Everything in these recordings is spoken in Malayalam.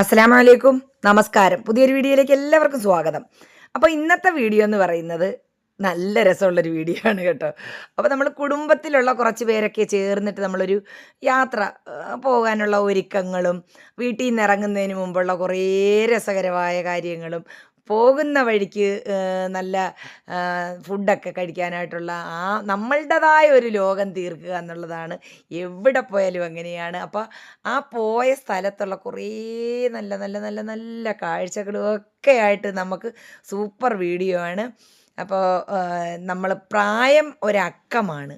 അസ്സലാമു അലൈക്കും, നമസ്കാരം. പുതിയൊരു വീഡിയോയിലേക്ക് എല്ലാവർക്കും സ്വാഗതം. അപ്പോൾ ഇന്നത്തെ വീഡിയോ എന്ന് പറയുന്നത് നല്ല രസമുള്ളൊരു വീഡിയോ ആണ് കേട്ടോ. അപ്പോൾ നമ്മൾ കുടുംബത്തിലുള്ള കുറച്ച് പേരൊക്കെ ചേർന്നിട്ട് നമ്മളൊരു യാത്ര പോകാനുള്ള ഒരുക്കങ്ങളും വീട്ടിൽ നിന്ന് ഇറങ്ങുന്നതിന് മുമ്പുള്ള കുറേ രസകരമായ കാര്യങ്ങളും പോകുന്ന വഴിക്ക് നല്ല ഫുഡൊക്കെ കഴിക്കാനായിട്ടുള്ള നമ്മളുടേതായ ഒരു ലോകം തീർക്കുക എന്നുള്ളതാണ്. എവിടെ പോയാലും അങ്ങനെയാണ്. അപ്പോൾ ആ പോയ സ്ഥലത്തുള്ള കുറേ നല്ല നല്ല നല്ല നല്ല കാഴ്ചകളും ഒക്കെ ആയിട്ട് നമുക്ക് സൂപ്പർ വീഡിയോ ആണ്. അപ്പോൾ നമ്മൾ പ്രായം ഒരക്കമാണ്.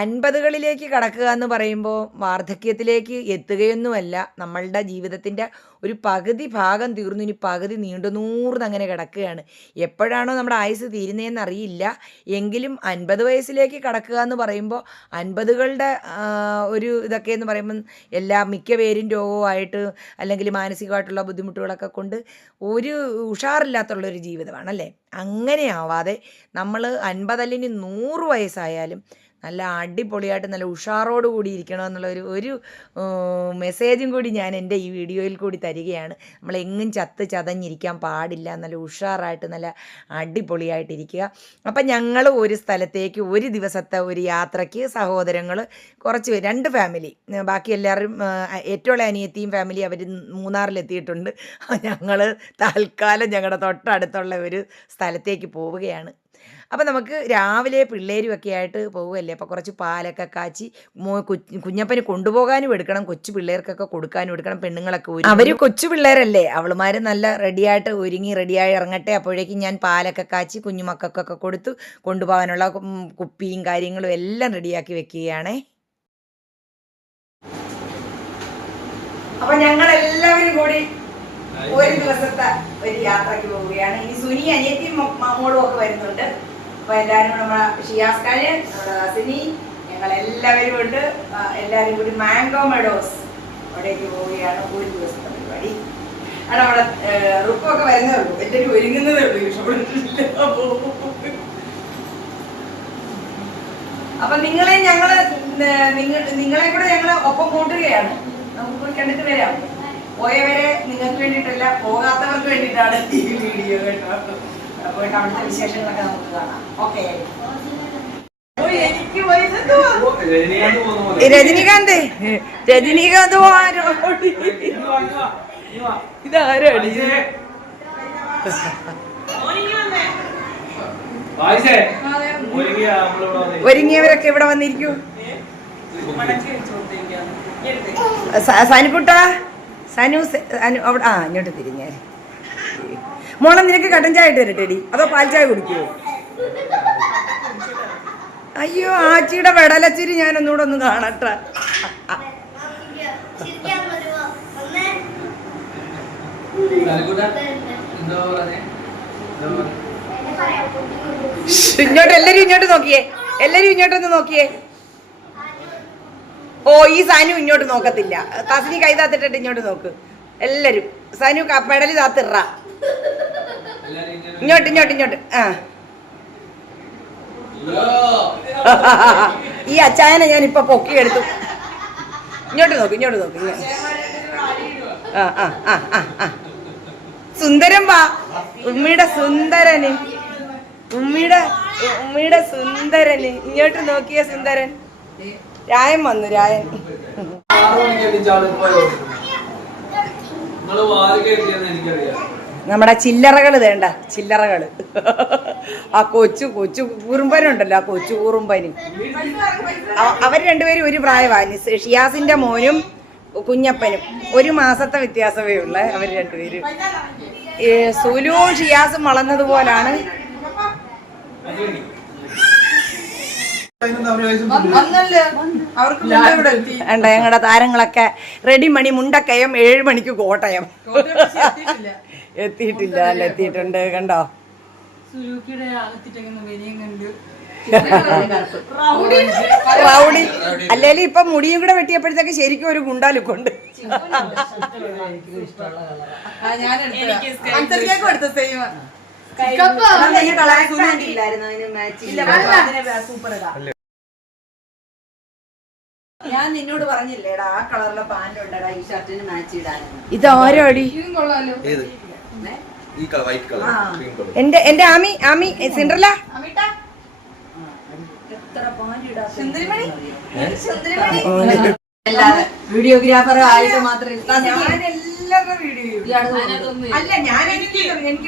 50കളിലേക്ക് കടക്കുക എന്ന് പറയുമ്പോൾ വാർദ്ധക്യത്തിലേക്ക് എത്തുകയൊന്നുമല്ല. നമ്മളുടെ ജീവിതത്തിൻ്റെ ഒരു പകുതി ഭാഗം തീർന്നു, ഇനി പകുതി നീണ്ടുനൂർന്നങ്ങനെ കിടക്കുകയാണ്. എപ്പോഴാണോ നമ്മുടെ ആയുസ് തീരുന്നതെന്ന് അറിയില്ല. എങ്കിലും 50 വയസ്സിലേക്ക് കടക്കുക എന്ന് പറയുമ്പോൾ 50കളുടെ ഒരു ഇതൊക്കെ എന്ന് പറയുമ്പം മിക്ക പേരും രോഗമായിട്ട് അല്ലെങ്കിൽ മാനസികമായിട്ടുള്ള ബുദ്ധിമുട്ടുകളൊക്കെ കൊണ്ട് ഒരു ഉഷാറില്ലാത്തുള്ളൊരു ജീവിതമാണല്ലേ. അങ്ങനെ ആവാതെ നമ്മൾ 50 അല്ലെങ്കിൽ 100 വയസ്സായാലും നല്ല അടിപൊളിയായിട്ട് നല്ല ഉഷാറോട് കൂടി ഇരിക്കണമെന്നുള്ള ഒരു മെസ്സേജും കൂടി ഞാൻ എൻ്റെ ഈ വീഡിയോയിൽ കൂടി തരികയാണ്. നമ്മളെങ്ങും ചതഞ്ഞിരിക്കാൻ പാടില്ല, നല്ല ഉഷാറായിട്ട് നല്ല അടിപൊളിയായിട്ടിരിക്കുക. അപ്പം ഞങ്ങൾ ഒരു സ്ഥലത്തേക്ക് ഒരു ദിവസത്തെ ഒരു യാത്രയ്ക്ക് സഹോദരങ്ങൾ കുറച്ച് 2 ഫാമിലി, ബാക്കി എല്ലാവരും ഏറ്റവും അനിയത്തിയും ഫാമിലി അവർ മൂന്നാറിലെത്തിയിട്ടുണ്ട്. ഞങ്ങൾ തൽക്കാലം ഞങ്ങളുടെ തൊട്ടടുത്തുള്ള ഒരു സ്ഥലത്തേക്ക് പോവുകയാണ്. അപ്പോൾ നമുക്ക് രാവിലെ പിള്ളേരും ഒക്കെ ആയിട്ട് പോവുകയല്ലേ. അപ്പോൾ കുറച്ച് പാലൊക്കെ കാച്ചി കുഞ്ഞപ്പന് കൊണ്ടുപോകാനും എടുക്കണം, കൊച്ചു പിള്ളേർക്കൊക്കെ കൊടുക്കാനും എടുക്കണം. പെണ്ണുങ്ങളൊക്കെ അവർ കൊച്ചു പിള്ളേരല്ലേ, അവളുമാർ നല്ല റെഡിയായിട്ട് റെഡിയായി ഇറങ്ങട്ടെ. അപ്പോഴേക്കും ഞാൻ പാലൊക്കെ കാച്ചി കുഞ്ഞുമക്കൾക്കൊക്കെ കൊടുത്തു കൊണ്ടുപോകാനുള്ള കുപ്പിയും കാര്യങ്ങളും എല്ലാം റെഡിയാക്കി വെക്കുകയാണേ. അപ്പോൾ ഞങ്ങളെല്ലാവരും കൂടി ഒരു ദിവസത്തെ ഒരു യാത്രയ്ക്ക് പോവുകയാണ്. ഇനി സുനി അനിയത്തിയും മോളും ഒക്കെ വരുന്നുണ്ട്. അപ്പോൾ എല്ലാവരും നമ്മുടെ ഷിയാസ്കാര്, നമ്മുടെ ഹസിനി, ഞങ്ങളെല്ലാവരും ഉണ്ട്. എല്ലാവരും കൂടി മാംഗോ മെഡോസ് അവിടേക്ക് പോവുകയാണ്. ഒരു ദിവസത്തെ പരിപാടി. അവിടെ അവിടെ റുക്കൊക്കെ വരുന്നേ ഉള്ളൂ, എല്ലാവരും ഒരുങ്ങുന്നതേ ഉള്ളൂ. അപ്പൊ നിങ്ങളെ കൂടെ ഞങ്ങൾ ഒപ്പം കൂട്ടുകയാണ്. നമുക്ക് കണ്ടിട്ട് വരാം. പോയവരെ നിങ്ങൾക്ക് വേണ്ടിയിട്ടല്ല, പോകാത്തവർക്ക് വേണ്ടിയിട്ടാണ് ഈ വീഡിയോ കേട്ടോ. പോയിട്ട് അവിടുത്തെ വിശേഷങ്ങളൊക്കെ നമുക്ക് കാണാം. ഓക്കെ. രജനീകാന്ത് ഇതാരാണ്? ഒരുങ്ങിയവരൊക്കെ ഇവിടെ വന്നിരിക്കൂ. സനുക്കുട്ട, സനു അവിടെ ഇങ്ങോട്ട് തിരിഞ്ഞേ. മോളെ, നിനക്ക് കട്ടൻ ചായ ഇട്ട് തരട്ടെടി, അതോ പാൽ ചായ കുടിക്കുവോ? അയ്യോ, ആച്ചിയുടെ വെടലച്ചിരി ഞാൻ ഒന്നുകൂടെ ഒന്ന് കാണട്ടെ. ഇങ്ങോട്ട് എല്ലാരും ഇങ്ങോട്ട് നോക്കിയേ, എല്ലാരും ഇങ്ങോട്ടൊന്ന് നോക്കിയേ. ഓ, ഈ സനു ഇങ്ങോട്ട് നോക്കത്തില്ല. തസ്നി കൈ താത്തിട്ടിട്ട് ഇങ്ങോട്ട് നോക്ക് എല്ലാരും. സനു പെടലി താത്തിറ. ഇങ്ങോട്ട് ഇങ്ങോട്ട് ഇങ്ങോട്ട്. ഈ അച്ചായനെ ഞാൻ ഇപ്പൊ പൊക്കിയെടുത്തു. ഇങ്ങോട്ട് നോക്ക്, ഇങ്ങോട്ട് നോക്ക്. സുന്ദരൻ വാ, ഉമ്മിയുടെ സുന്ദരന്, ഉമ്മിയുടെ സുന്ദരന്. ഇങ്ങോട്ട് നോക്കിയ സുന്ദരൻ. രായൻ വന്നു, രായൻ. നമ്മുടെ ചില്ലറകൾ വേണ്ട, ചില്ലറകള്. ആ കൊച്ചു കുറുമ്പനുണ്ടല്ലോ, ആ കൊച്ചു കുറുമ്പന്. അവർ രണ്ടുപേരും ഒരു പ്രായമാണ്. ഷിയാസിന്റെ മോനും കുഞ്ഞപ്പനും 1 മാസത്തെ വ്യത്യാസമേ ഉള്ളേ. അവർ രണ്ടുപേരും സുലുവും ഷിയാസും വളർന്നതുപോലാണ്. ഞങ്ങളുടെ താരങ്ങളൊക്കെ റെഡി. മണി മുണ്ടക്കയം, 7 മണിക്ക് കോട്ടയം. എത്തിയിട്ടില്ല, അല്ല എത്തിയിട്ടുണ്ട്. കണ്ടോ, റൗഡി. അല്ലേലും ഇപ്പൊ മുടിയും കൂടെ വെട്ടിയപ്പോഴത്തേക്ക് ശരിക്കും ഒരു ഗുണ്ടാലുക്കുണ്ട്. ഞാൻ നിന്നോട് പറഞ്ഞില്ലേടാ ആ കളറിലെ പാന്റ് ഉണ്ടടാ ഈ ഷർട്ടിന് മാച്ച് ഇടാൻ. ഇതാരോ അടി എന്റെ ആമി ആമി സിൻഡ്രല്ല വീഡിയോഗ്രാഫർ ആയിട്ട് മാത്രമേ അല്ല ഞാൻ എനിക്ക്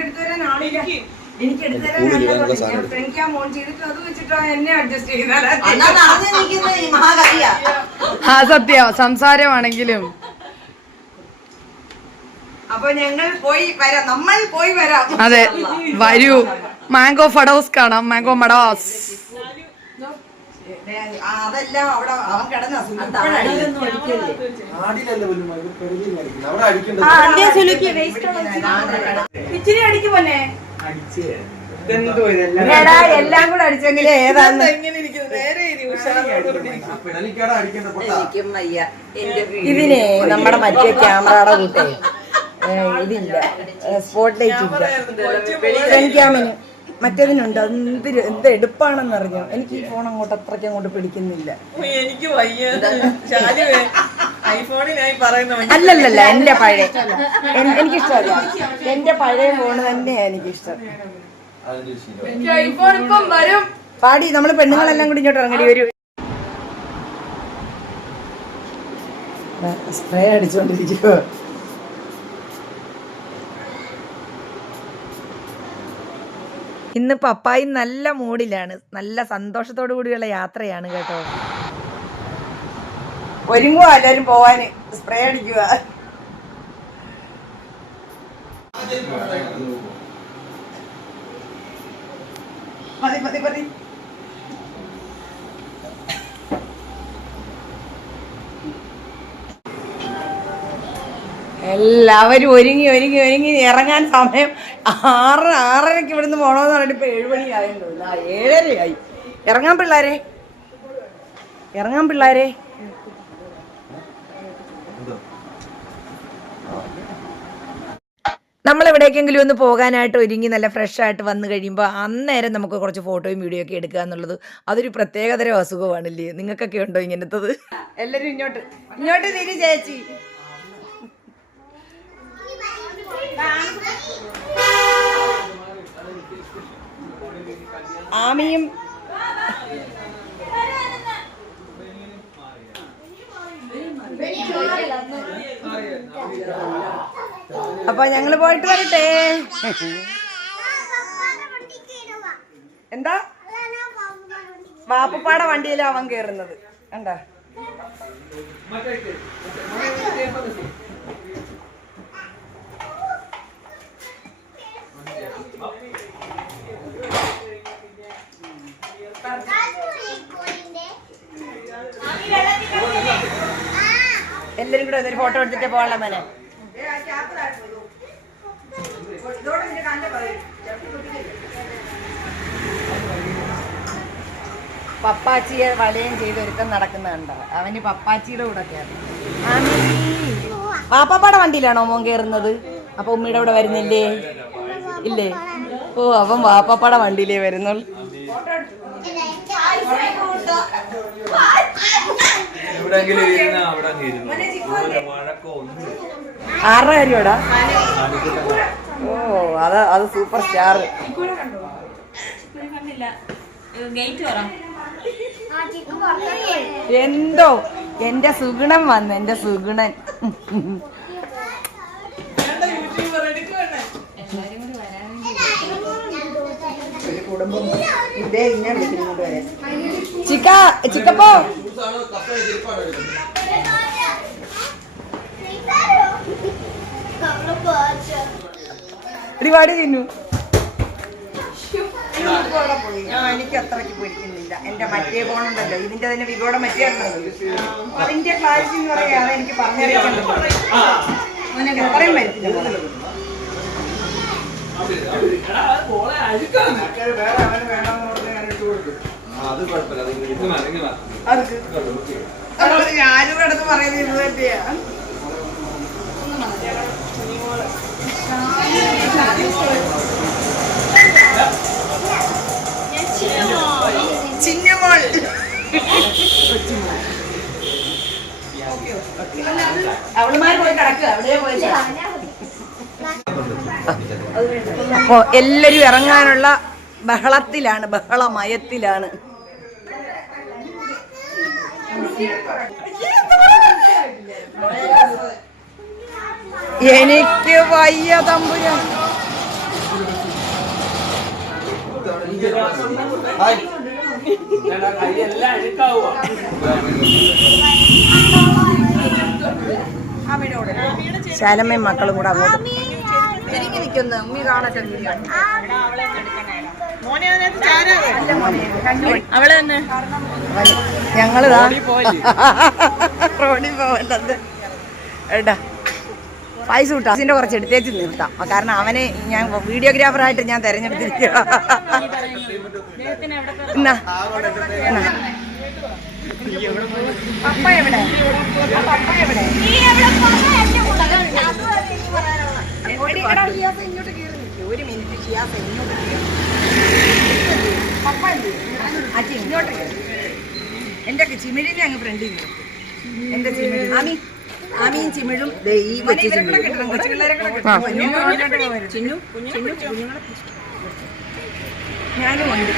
എടുത്തു തരാൻ ആളില്ല. എനിക്ക് എടുത്തു തരാൻ മോൺ ചെയ്തിട്ട് അത് വെച്ചിട്ടോ എന്നെ അഡ്ജസ്റ്റ് ചെയ്യുന്ന സത്യ സംസാരമാണെങ്കിലും. അപ്പൊ ഞങ്ങൾ പോയി വരാം, നമ്മൾ പോയി വരാം. അതെ വരൂ, മാംഗോ ഫഡോസ് കാണാം, മാംഗോ മഡോസ്. അതെല്ലാം അവിടെ അവൻ കിടന്ന ഇച്ചിരി അടിക്കും പോലെ എല്ലാം കൂടെ അടിച്ചെങ്കിലേ ഏതാന്ന് ഇതിനെ നമ്മുടെ മറ്റേ ക്യാമറയുടെ കൂട്ടേ ഇതില്ല, സ്പോട്ട് ലൈറ്റ് ഇല്ല ഫ്രണ്ട് ക്യാമിന്. മറ്റേതിനുണ്ട്. എന്ത് എടുപ്പാണെന്ന് അറിഞ്ഞോ. എനിക്ക് ഈ ഫോൺ അങ്ങോട്ട് അത്രയ്ക്ക് അങ്ങോട്ട് പിടിക്കുന്നില്ല. അല്ലല്ല എന്റെ പഴയ എനിക്കിഷ്ടമല്ല. എന്റെ പഴയ ഫോണ് തന്നെയാ എനിക്കിഷ്ടം. പാടി നമ്മള് പെണ്ണുങ്ങളെല്ലാം കൂടി ഇങ്ങോട്ട് ഇറങ്ങേണ്ടി വരും. സ്പ്രേ അടിച്ചോണ്ടിരിക്കുവോ? ഇന്ന് പപ്പായി നല്ല മൂഡിലാണ്, നല്ല സന്തോഷത്തോടു കൂടിയുള്ള യാത്രയാണ് കേട്ടോ. ഒരുങ്ങുക എല്ലാരും പോവാന്, സ്പ്രേ അടിക്കുക. മതി മതി മതി. എല്ലാവരും ഒരുങ്ങി ഒരുങ്ങി ഒരുങ്ങി ഇറങ്ങാൻ സമയം 6:30 ഇവിടുന്ന് പോണോന്ന് പറഞ്ഞിട്ട് ഇപ്പൊ 7 മണിയായല്ലോ. 7:30 ഇറങ്ങാൻ പിള്ളേരെ, ഇറങ്ങാൻ പിള്ളേരെ. നമ്മൾ എവിടേക്കെങ്കിലും ഒന്ന് പോകാനായിട്ട് ഒരുങ്ങി നല്ല ഫ്രഷ് ആയിട്ട് വന്നു കഴിയുമ്പോൾ അന്നേരം നമുക്ക് കുറച്ച് ഫോട്ടോയും വീഡിയോ ഒക്കെ എടുക്കുക എന്നുള്ളത് അതൊരു പ്രത്യേകതരം അസുഖമാണല്ലേ. നിങ്ങൾക്കൊക്കെ ഉണ്ടോ ഇങ്ങനത്തത്? എല്ലാവരും ഇങ്ങോട്ട് ഇങ്ങോട്ട് തിരി ചേച്ചി. ആമിയും അപ്പൊ ഞങ്ങള് പോയിട്ട് വരട്ടെ. എന്താ വാപ്പപ്പാടെ വണ്ടിയിലും അവൻ കേറുന്നത് കണ്ടാ. എല്ലാരും കൂടെ ഒരു ഫോട്ടോ എടുത്തിട്ട് പോകാനുള്ള മനെ. പപ്പാച്ചിയെ വലയം ചെയ്ത് ഒരുക്കം നടക്കുന്നുണ്ടോ? അവന് പപ്പാച്ചിയുടെ കൂടെ കയറി. പാപ്പാപ്പാടെ വണ്ടിയിലാണോ മോൻ കയറുന്നത്? അപ്പൊ ഉമ്മയുടെ കൂടെ വരുന്നില്ലേ? ഇല്ലേ? ഓ അവൻ വാപ്പാപ്പാടെ വണ്ടിയിലേ വരുന്നുള്ളൂ. 6 കാര്യോടാ. ഓ അത് സൂപ്പർ സ്റ്റാർ. എന്തോ എന്റെ സുഗുണൻ വന്നു, എന്റെ സുഗുണൻ. കുടുംബം ഇതേ ഇങ്ങനെ വിളിക്കുന്നുണ്ട് വരെ. ചിക്കപ്പോ ഒരുപാട് തിന്നു. എനിക്ക് അത്രയ്ക്ക് പിടിക്കുന്നില്ല. എന്റെ മറ്റേ ഫോണുണ്ടല്ലോ, ഇതിന്റെ തന്നെ വിവോടെ മറ്റേ അതിന്റെ ക്ലാരിറ്റി എന്ന് പറയാ അതെനിക്ക് പറഞ്ഞറിയിക്കാൻ എത്രയും വരത്തില്ല. ഞാനും കിടന്ന് പറയുന്നത് ഇത് തന്നെയാ. ചിന്നമോൾ അപ്പോ എല്ലാരും ഇറങ്ങാനുള്ള ബഹളത്തിലാണ്, ബഹളമയത്തിലാണ്. എനിക്ക് വയ്യ തമ്പുരാൻ. ശാലമ്മയും മക്കളും കൂടെ അങ്ങോട്ട് തിരിഞ്ഞു നിൽക്കുന്നു. ഉമ്മി കാണട്ടെ. ഞങ്ങളിതാ റോഡിൽ പോകേണ്ടത് എടാ പൈസ കിട്ടാം. അതിൻ്റെ കുറച്ച് എടുത്തേച്ച് നിർത്താം. കാരണം അവനെ ഞാൻ വീഡിയോഗ്രാഫറായിട്ട് ഞാൻ തിരഞ്ഞെടുത്തിരിക്കുക. എന്നാ പപ്പ എവിടെ? ഇങ്ങോട്ട് കയറി നിൽക്കും. ഒരു മിനിറ്റ് ഷിയാസ ഇങ്ങോട്ട് പപ്പ അച്ഛൻ ഇങ്ങോട്ട് കയറി. എൻ്റെ ചിമിഴിനെ അങ്ങ് ഫ്രണ്ടിൽ നിർത്തും. എൻ്റെ ചിമിഴ് ആമിയും ചിമിഴും ഈ കൊച്ചു ചിന്നു ഞാനും ഉണ്ട്.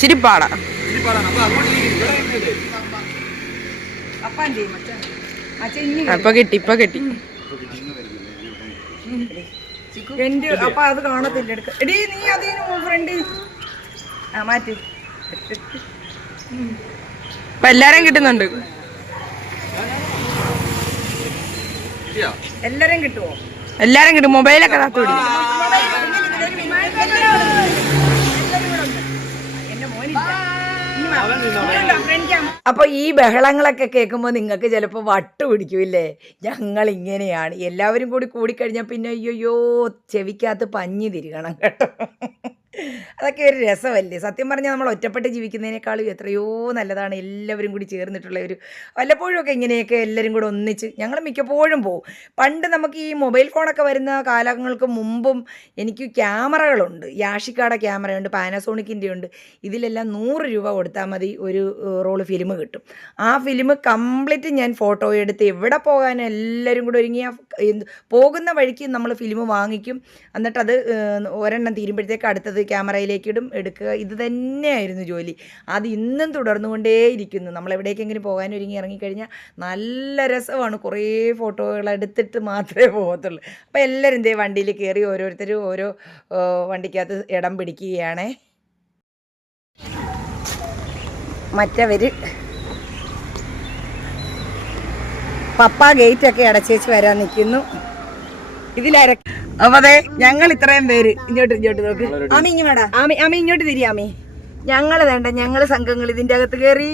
ചിരിപ്പാട അപ്പൊ കിട്ടി. എന്റെ അപ്പൊ അത് കാണത്തില്ല. എടുക്ക എടീ നീ അതിന് ഫ്രണ്ട് മാറ്റി. അപ്പൊ എല്ലാരും കിട്ടുന്നുണ്ട്. എല്ലാരും കിട്ടുമോ? എല്ലാരും കിട്ടും. മൊബൈലൊക്കെ താത്തോടി. അപ്പൊ ഈ ബഹളങ്ങളൊക്കെ കേൾക്കുമ്പോൾ നിങ്ങൾക്ക് ചിലപ്പോൾ വട്ട് പിടിക്കൂല്ലേ? ഞങ്ങൾ ഇങ്ങനെയാണ്. എല്ലാവരും കൂടിക്കഴിഞ്ഞാൽ പിന്നെ അയ്യോ ചെവിക്കകത്ത് പഞ്ഞി തിരികണം കേട്ടോ. അതൊക്കെ ഒരു രസമല്ലേ? സത്യം പറഞ്ഞാൽ നമ്മൾ ഒറ്റപ്പെട്ട് ജീവിക്കുന്നതിനേക്കാളും എത്രയോ നല്ലതാണ് എല്ലാവരും കൂടി ചേർന്നിട്ടുള്ള ഒരു വല്ലപ്പോഴും ഒക്കെ ഇങ്ങനെയൊക്കെ എല്ലാവരും കൂടെ ഒന്നിച്ച്. ഞങ്ങൾ മിക്കപ്പോഴും പോവും. പണ്ട് നമുക്ക് ഈ മൊബൈൽ ഫോണൊക്കെ വരുന്ന കാലങ്ങൾക്ക് മുമ്പും എനിക്ക് ക്യാമറകളുണ്ട്. യാഷിക്കാടെ ക്യാമറയുണ്ട്, പാനസോണിക്കിൻ്റെ ഉണ്ട്. ഇതിലെല്ലാം 100 രൂപ കൊടുത്താൽ മതി, ഒരു റോള് ഫിലിം കിട്ടും. ആ ഫിലിം കംപ്ലീറ്റ് ഞാൻ ഫോട്ടോ എടുത്ത് എവിടെ പോകാനും എല്ലാവരും കൂടെ ഒരുങ്ങി പോകുന്ന വഴിക്ക് നമ്മൾ ഫിലിം വാങ്ങിക്കും. എന്നിട്ടത് ഒരെണ്ണം തീരുമ്പോഴത്തേക്ക് അടുത്തത് ക്യാമറയിലേക്ക് ഇടും, എടുക്കുക. ഇത് തന്നെയായിരുന്നു ജോലി. അത് ഇന്നും തുടർന്നുകൊണ്ടേയിരിക്കുന്നു. നമ്മൾ എവിടേക്കെങ്കിലും പോകാൻ ഒരുങ്ങി ഇറങ്ങിക്കഴിഞ്ഞാൽ നല്ല രസമാണ്. കുറേ ഫോട്ടോകൾ എടുത്തിട്ട് മാത്രമേ പോകത്തുള്ളൂ. അപ്പോൾ എല്ലാവരും ഇതേ വണ്ടിയിൽ കയറി ഓരോരുത്തരും ഓരോ വണ്ടിക്കകത്ത് ഇടം പിടിക്കുകയാണേ. മറ്റവർ പപ്പ ഗേറ്റൊക്കെ അടച്ചേച്ച് വരാൻ നിൽക്കുന്നു. ഇതിലാരൊക്കെ? അപ്പൊ അതെ ഞങ്ങൾ ഇത്രയും പേര് ഇങ്ങോട്ട് നോക്ക്. ആമി ഇങ്ങ് വേടാ. ആമി ഇങ്ങോട്ട് തിരി. ആമി ഞങ്ങള് വേണ്ട, ഞങ്ങള് സംഘങ്ങൾ ഇതിന്റെ അകത്ത് കയറി.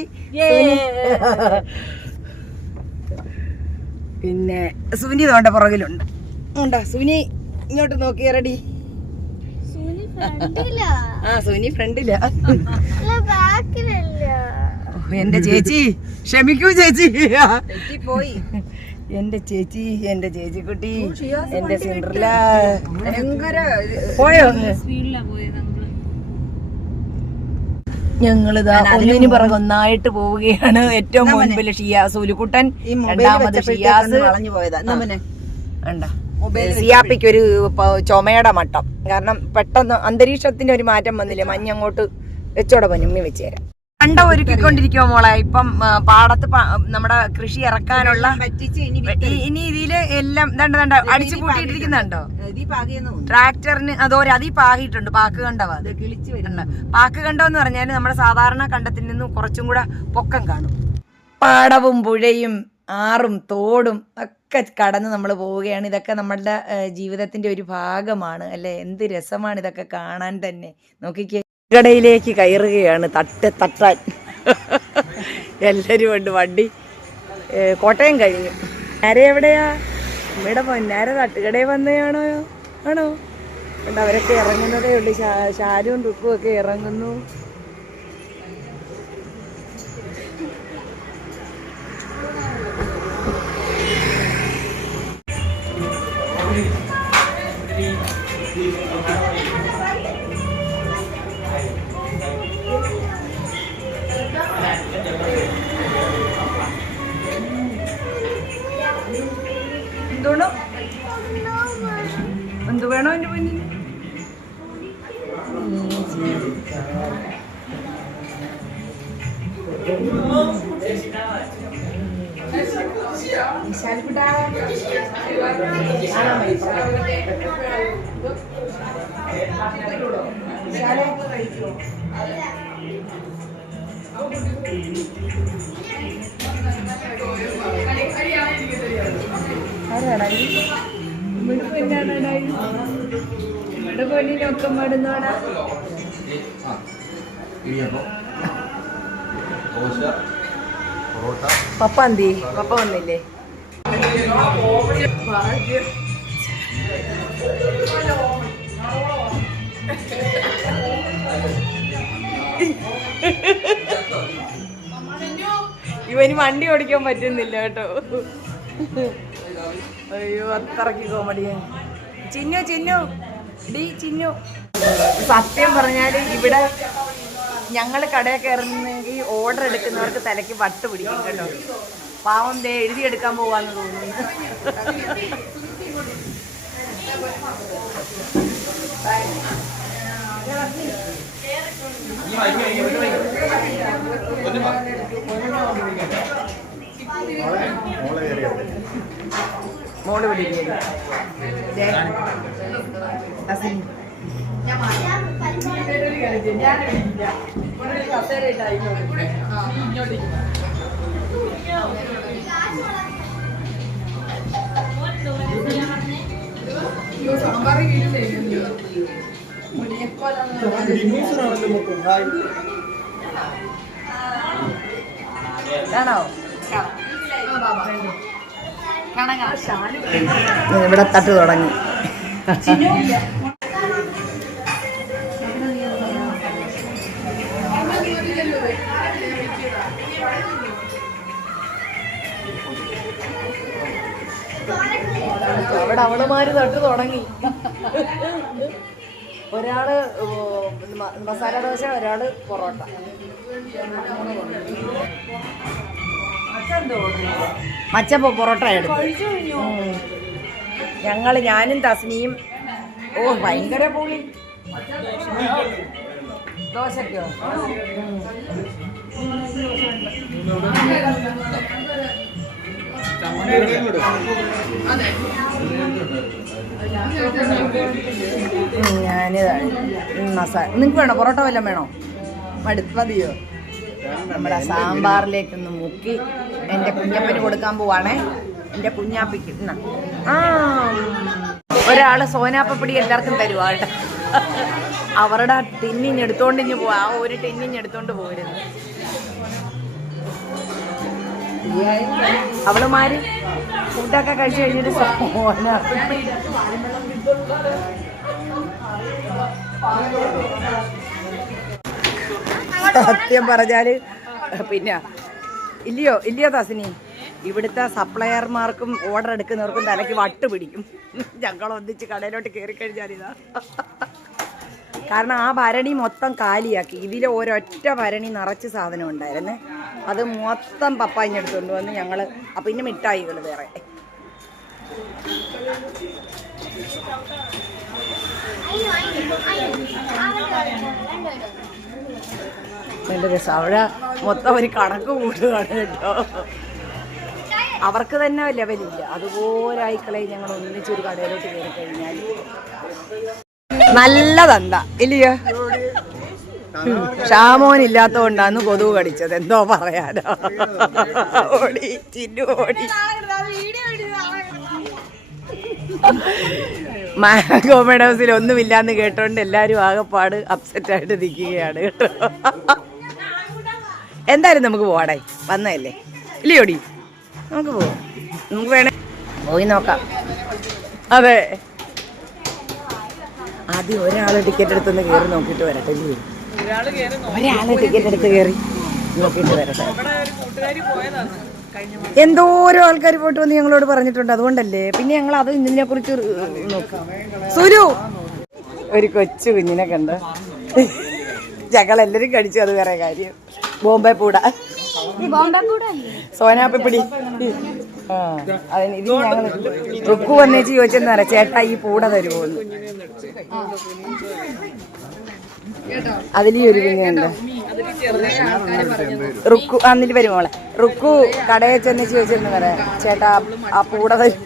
പിന്നെ സുനി തോണ്ട പുറകിലുണ്ട്. ഉണ്ടോ സുനി? ഇങ്ങോട്ട് നോക്കി. റെഡി? സുനി ഫ്രണ്ടില്ല. എന്റെ ചേച്ചി ക്ഷമിക്കൂ ചേച്ചി. പോയി എന്റെ ചേച്ചിക്കുട്ടി, എന്റെ സിൻഡ്രല്ല പോയോ? ഞങ്ങളിതാ ഒന്നിന് പിറകെ ഒന്നായിട്ട് പോവുകയാണ്. ഏറ്റവും മുൻപിൽ സൂലുക്കുട്ടൻ, രണ്ടാമത് ഷിയാസ്. ഉണ്ടോ സിയാപ്പിക്ക് ഒരു ചുമയുടെ മട്ടം. കാരണം പെട്ടെന്ന് അന്തരീക്ഷത്തിന്റെ ഒരു മാറ്റം വന്നില്ലേ? മഞ്ഞങ്ങോട്ട് വെച്ചോടെ പനുമ്മി വെച്ച് തരാം. കണ്ട ഒരുക്കിക്കൊണ്ടിരിക്കുവോ മോളെ? ഇപ്പം പാടത്ത് നമ്മുടെ കൃഷി ഇറക്കാനുള്ള ഇനി ഇതില് എല്ലാം ദണ്ട അടിച്ചു പൂട്ടിയിട്ടിരിക്കുന്നുണ്ടോ? ട്രാക്ടറിന് അതോരെ അതീ പാകിയിട്ടുണ്ട്. പാക്ക് കണ്ടവാ കിളിച്ചു വരുന്നുണ്ട്. പാക്ക് കണ്ടോ എന്ന് പറഞ്ഞാല് നമ്മുടെ സാധാരണ കണ്ടത്തിൽ നിന്ന് കുറച്ചും കൂടെ പൊക്കം കാണും. പാടവും പുഴയും ആറും തോടും ഒക്കെ കടന്ന് നമ്മൾ പോവുകയാണ്. ഇതൊക്കെ നമ്മളുടെ ജീവിതത്തിന്റെ ഒരു ഭാഗമാണ് അല്ലേ? എന്ത് രസമാണ് ഇതൊക്കെ കാണാൻ തന്നെ. നോക്കിക്കേ, കടയിലേക്ക് കയറുകയാണ് തട്ടാൻ. എല്ലാവരും ഉണ്ട്. വണ്ടി കോട്ടയം കഴിഞ്ഞു. നേരെ എവിടെയാ? ഇവിടെ നേരെ തട്ടുകടയിൽ വന്നതാണോ? ആണോ? ഉണ്ട് അവരൊക്കെ ഇറങ്ങുന്നതേ ഉള്ളൂ. ഷാരും റുക്കും ഒക്കെ ഇറങ്ങുന്നു. എന്തോണോ എന്ത് വേണോ എൻ്റെ പൊന്നിന്? ഇവിടെ പൊന്നിനൊക്കെ മടുന്നോടാ. പപ്പ എന്തി? പപ്പ വന്നില്ലേ? ഇവന് വണ്ടി ഓടിക്കാൻ പറ്റുന്നില്ല കേട്ടോ. അയ്യോ അത്രയ്ക്ക് കോമഡിയാണ്. ചിന്നു ചിന്നു ഡി ചിന്നു. സത്യം പറഞ്ഞാൽ ഇവിടെ ഞങ്ങൾ കടയിൽ കയറുന്നെങ്കിൽ ഓർഡർ എടുക്കുന്നവർക്ക് തലയ്ക്ക് വട്ട് പിടിക്കും കേട്ടോ. പാവം ദേ എഴുതിയെടുക്കാൻ പോവാന്ന് തോന്നുന്നു. മോള് പിടിക്കുന്നു. കാണോ ഇവിടെ തട്ട് തുടങ്ങി. അവിടെ അവളുമാര് തട്ട് തുടങ്ങി. ഒരാള് മസാല ദോശ, ഒരാള് പൊറോട്ട. മച്ചപ്പോ പൊറോട്ട എടുത്തു ഞങ്ങള്, ഞാനും തസ്നിയും. ഓ ഭയങ്കര പൊളി ദോശക്കോ. ഞാനിതാണ് മസാല. നിങ്ങൾക്ക് വേണോ പൊറോട്ട വല്ലതും വേണോ? മതിയോ? നമ്മുടെ സാമ്പാറിലേക്കൊന്ന് മുക്കി എൻ്റെ കുഞ്ഞപ്പന് കൊടുക്കാൻ പോവാണേ. എൻ്റെ കുഞ്ഞാപ്പിക്ക് ഒരാള് സോനാപ്പപ്പൊടി എല്ലാവർക്കും തരുവാ കേട്ടോ. അവരുടെ ടിന്നിഞ്ഞെടുത്തോണ്ടിഞ്ഞ് പോവാ. ആ ഒരു ടിന്നിഞ്ഞെടുത്തോണ്ട് പോരുന്നു. അവളുമാര് ഫുഡൊക്കെ കഴിച്ചു കഴിഞ്ഞിട്ട് സത്യം പറഞ്ഞാല് പിന്നെ ഇല്ലയോ തസിനി, ഇവിടുത്തെ സപ്ലയർമാർക്കും ഓർഡർ എടുക്കുന്നവർക്കും തലയ്ക്ക് വട്ട് പിടിക്കും. ഞങ്ങൾ ഒന്നിച്ച് കടയിലോട്ട് കയറി കഴിഞ്ഞാലിതാ. കാരണം ആ ഭരണി മൊത്തം കാലിയാക്കി. ഇതിൽ ഒരൊറ്റ ഭരണി നിറച്ച് സാധനം ഉണ്ടായിരുന്നേ. അത് മൊത്തം പപ്പായിഞ്ഞെടുത്തുകൊണ്ട് വന്ന് ഞങ്ങൾ. അപ്പം പിന്നെ മിഠായികൾ വേറെ. നല്ല രസം. അവിടെ മൊത്തം ഒരു കണക്ക് കൂട്ടുകയാണ് കേട്ടോ. അവർക്ക് തന്നെ ലെവലില്ല. അതുപോലെ ആയിക്കളയും ഞങ്ങൾ ഒന്നിച്ചൊരു കടയിലോട്ട് കയറി കഴിഞ്ഞാൽ. നല്ലതെന്താ ഇല്ലയോ? ഷാമോനില്ലാത്തതുകൊണ്ടാണ് കൊതുക് കടിച്ചത്. എന്തോ പറയാനോ. ഓടി ചിന്നു ഓടി. മാംഗോ മെഡോസിൽ ഒന്നുമില്ലാന്ന് കേട്ടോണ്ട് എല്ലാവരും ആകെപ്പാട് അപ്സെറ്റായിട്ട് നിൽക്കുകയാണ് കേട്ടോ. എന്തായാലും നമുക്ക് പോവാടേ, വന്നതല്ലേ ഇല്ലയോടി? നമുക്ക് പോവാം. നമുക്ക് വേണേ പോയി നോക്കാം. അതെ, ആദ്യം ഒരാള് ടിക്കറ്റ് എടുത്തൊന്ന് കയറി നോക്കിയിട്ട് വരട്ടെ. ഒരാള് ടിക്കറ്റ് എടുത്ത് കയറി നോക്കിയിട്ട് വരട്ടെ. എന്തോരോ ആൾക്കാർ പോയിട്ട് വന്ന് ഞങ്ങളോട് പറഞ്ഞിട്ടുണ്ട്. അതുകൊണ്ടല്ലേ പിന്നെ ഞങ്ങൾ അത് ഇതിനെ കുറിച്ച് നോക്കാം. സുരു ഒരു കൊച്ചു കുഞ്ഞിനെ കണ്ട് ഞങ്ങളെല്ലാരും കഴിച്ചു. അത് വേറെ കാര്യം. ബോംബെ പൂട, സോനാപ്പപ്പിടി. അതിന് ഇത് ഞങ്ങൾ റുക്കു വന്നേച്ച് ചോദിച്ചെന്ന് പറയാം, ചേട്ടാ ഈ പൂട തരുമോ എന്ന്. അതിലീ ഒരു കുഞ്ഞുണ്ട് റുക്കു എന്നിട്ട് വരും മോളെ. റുക്കു കടയിൽ ചെന്ന് ചോദിച്ചെന്ന് പറയാം, ചേട്ടാ ആ പൂട തരും.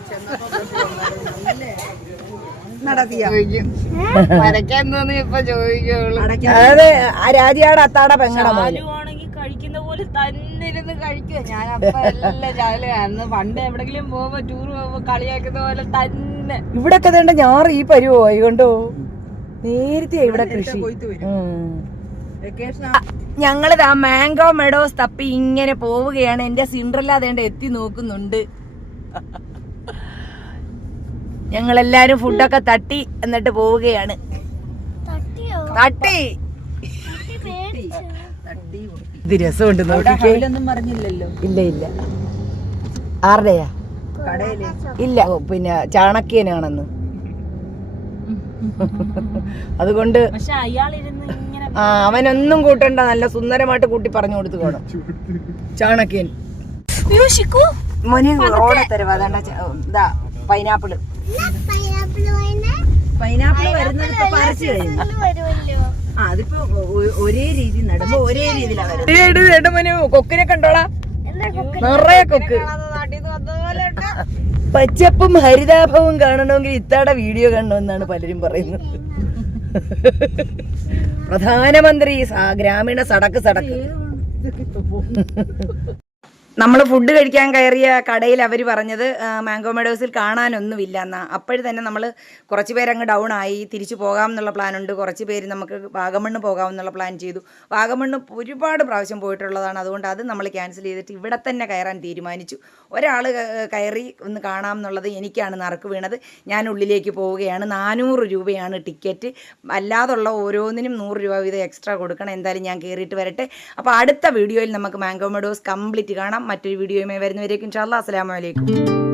അതായത് ആ രാജിയാടെ അത്താടെ പെങ്ങട മോനെ കഴിക്കുന്ന പോലെ തന്നെ ഇരുന്ന് കഴിക്കുക. ഞാൻ അപ്പൊ എല്ലാം രാവിലെ അന്ന് പണ്ട് എവിടെങ്കിലും പോകുമ്പോ ടൂർ പോകുമ്പോ കളിയാക്കുന്ന പോലെ തന്നെ. ഇവിടൊക്കെ വേണ്ട ഞാറ് ഈ പരുവായി കണ്ടോ, നേരത്തെ ഇവിടെ കൃഷി. ഞങ്ങളിത് ആ മാംഗോ മെഡോസ് തപ്പി ഇങ്ങനെ പോവുകയാണ്. എന്റെ സിൻഡ്രല്ല അതേണ്ട എത്തി നോക്കുന്നുണ്ട്. ഞങ്ങളെല്ലാരും ഫുഡൊക്കെ തട്ടി എന്നിട്ട് പോവുകയാണ്. തട്ടി ഇത് രസമുണ്ട് നോക്കിക്കേ. പറഞ്ഞില്ലല്ലോ. ഇല്ല ഇല്ല, ആരുടെയാ? ഇല്ല, പിന്നെ ചാണക്യനാണെന്ന്. അതുകൊണ്ട് പക്ഷെ അയാളിരുന്ന് ഇങ്ങനെ അവനൊന്നും കൂട്ടണ്ട, നല്ല സുന്ദരമായിട്ട് കൂട്ടി പറഞ്ഞു കൊടുത്തു പോണം. ചാണക്യൻ മോനെ ഓടെ തരുവാ. ഇതാ പൈനാപ്പിള്. പൈനാപ്പിള് വരുന്നത് ഇപ്പൊ പറിച്ചു കഴിഞ്ഞു. അതിപ്പോ ഒരേ രീതി നടുമ്പോ ഒരേ രീതിയിലാണ്. കൊക്കിനെ കണ്ടോളാ, നിറയെ കൊക്ക്. പച്ചപ്പും ഹരിതാഭവും കാണണമെങ്കിൽ ഇത്താടെ വീഡിയോ കാണണമെന്നാണ് പലരും പറയുന്നത്. പ്രധാനമന്ത്രി ഗ്രാമീണ സടക്ക്. നമ്മൾ ഫുഡ് കഴിക്കാൻ കയറിയ കടയിൽ അവർ പറഞ്ഞത് മാംഗോ മെഡോസിൽ കാണാനൊന്നുമില്ല എന്നാ. അപ്പോഴും തന്നെ നമ്മൾ കുറച്ച് പേരങ്ങ് ഡൗൺ ആയി, തിരിച്ചു പോകാം എന്നുള്ള പ്ലാനുണ്ട്. കുറച്ച് പേര് നമുക്ക് വാഗമണ്ണ് പോകാമെന്നുള്ള പ്ലാൻ ചെയ്തു. വാഗമണ്ണ് ഒരുപാട് പ്രാവശ്യം പോയിട്ടുള്ളതാണ്, അതുകൊണ്ട് അത് നമ്മൾ ക്യാൻസൽ ചെയ്തിട്ട് ഇവിടെ തന്നെ കയറാൻ തീരുമാനിച്ചു. ഒരാൾ കയറി ഒന്ന് കാണാം എന്നുള്ളത് എനിക്കാണ് നറുക്ക് വീണത്. ഞാൻ ഉള്ളിലേക്ക് പോവുകയാണ്. 400 രൂപയാണ് ടിക്കറ്റ്. അല്ലാതുള്ള ഓരോന്നിനും 100 രൂപ വീതം എക്സ്ട്രാ കൊടുക്കണം. എന്തായാലും ഞാൻ കയറിയിട്ട് വരട്ടെ. അപ്പോൾ അടുത്ത വീഡിയോയിൽ നമുക്ക് മാംഗോ മെഡോസ് കംപ്ലീറ്റ് കാണാം. മറ്റൊരു വീഡിയോയുമായി വരുന്നവരേക്കും ഇൻഷാ അല്ലാഹ് അസ്സലാമു അലൈക്കും.